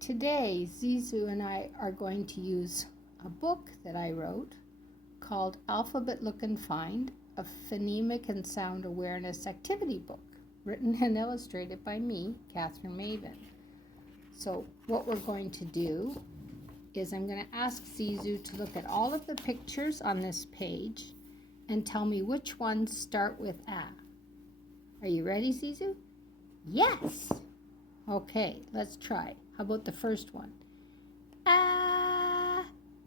Today, Zizu and I are going to use a book that I wrote called Alphabet Look and Find, a Phonemic and Sound Awareness Activity Book, written and illustrated by me, Catherine Maven. So what we're going to do is I'm going to ask Zizu to look at all of the pictures on this page and tell me which ones start with A. Are you ready, Zizu? Yes! Okay, let's try. How about the first one?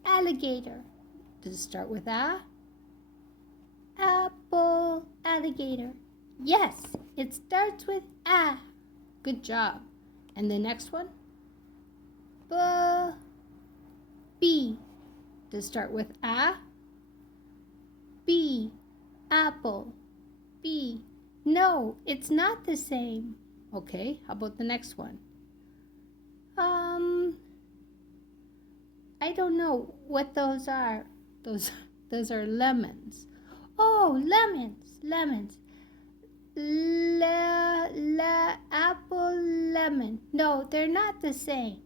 Alligator. Does it start with A? Apple, alligator. Yes, it starts with A. Good job. And the next one? B. Does it start with A? B. Apple. B. No, it's not the same. Okay, how about the next one? I don't know what those are. Those are lemons. Oh, lemons. Apple, lemon. No, they're not the same.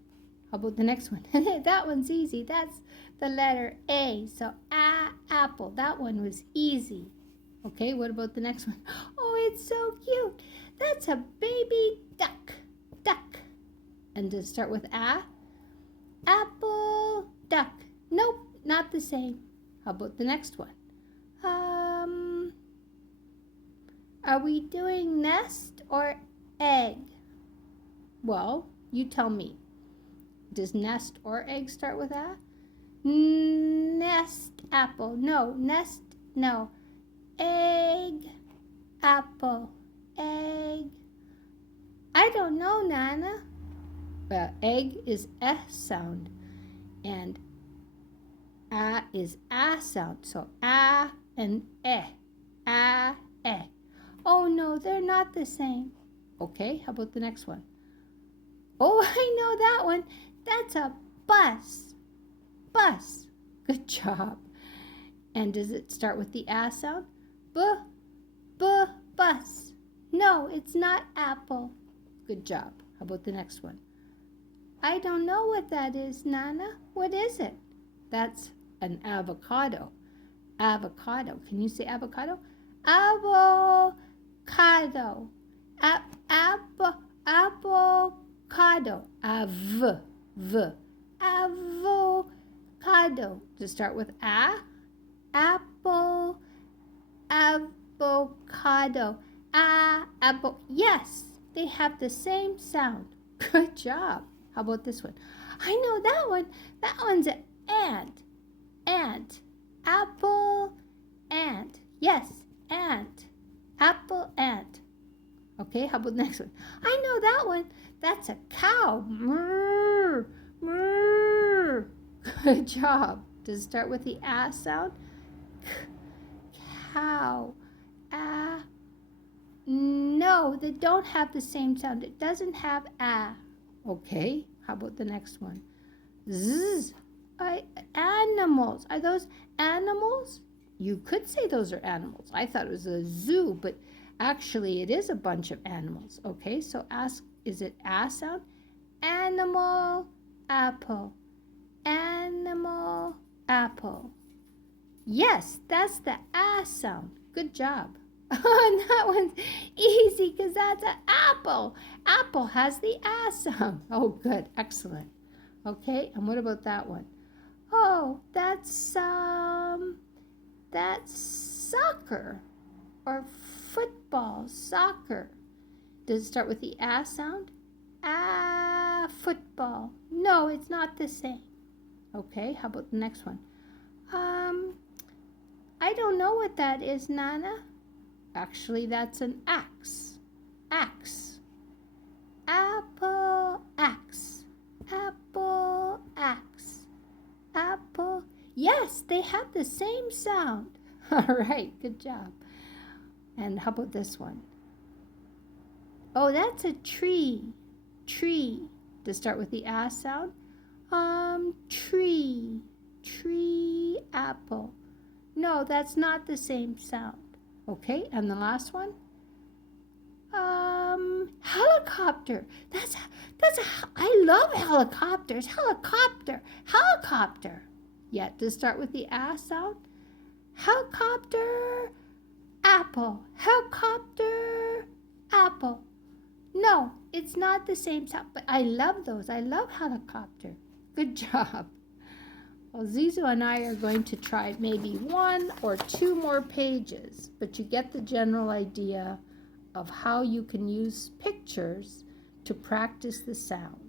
How about the next one? That one's easy. That's the letter A. So apple. That one was easy. Okay, what about the next one? Oh, it's so cute. That's a baby duck. And does it start with A? Apple, duck. Nope, not the same. How about the next one? Are we doing nest or egg? Well, you tell me. Does nest or egg start with A? Nest, apple. No, nest, no. Egg, apple, egg. I don't know, Nana. Egg is S sound, and A is A sound. So A and E. A, E. Oh no, they're not the same. Okay, how about the next one? Oh, I know that one. That's a bus. Bus. Good job. And does it start with the A sound? Bus. No, it's not apple. Good job. How about the next one? I don't know what that is, Nana. What is it? That's an avocado. Avocado. Can you say avocado? Avocado. Avocado. Avocado. To start with A. Apple. Avocado. Apple. Yes, they have the same sound. Good job. How about this one? I know that one. That one's an ant. Ant. Apple, ant. Yes, ant. Apple, ant. Okay, how about the next one? I know that one. That's a cow. Moo. Good job. Does it start with the A sound? Cow. No, they don't have the same sound. It doesn't have A. Okay, how about the next one? Zzz. Animals. Are those animals? You could say those are animals. I thought it was a zoo, but actually it is a bunch of animals. Okay, so ask, is it A sound? Animal, apple. Animal, apple. Yes, that's the A sound. Good job. Oh, and that one's easy because that's an apple. Apple has the A sound. Oh, good. Excellent. Okay, and what about that one? Oh, that's soccer or football. Soccer. Does it start with the A sound? Football. No, it's not the same. Okay, how about the next one? I don't know what that is, Nana. Actually, that's an axe. Axe. Apple, axe. Apple, axe. Apple. Yes, they have the same sound. All right, good job. And how about this one? Oh, that's a tree. Tree. To start with the A sound? Tree. Tree, apple. No, that's not the same sound. Okay, and the last one? Helicopter. I love helicopters. Helicopter, helicopter. Yeah, does it start with the ah sound? Helicopter, apple, helicopter, apple. No, it's not the same sound, but I love those. I love helicopter. Good job. Well, Zizu and I are going to try maybe 1 or 2 more pages, but you get the general idea of how you can use pictures to practice the sound.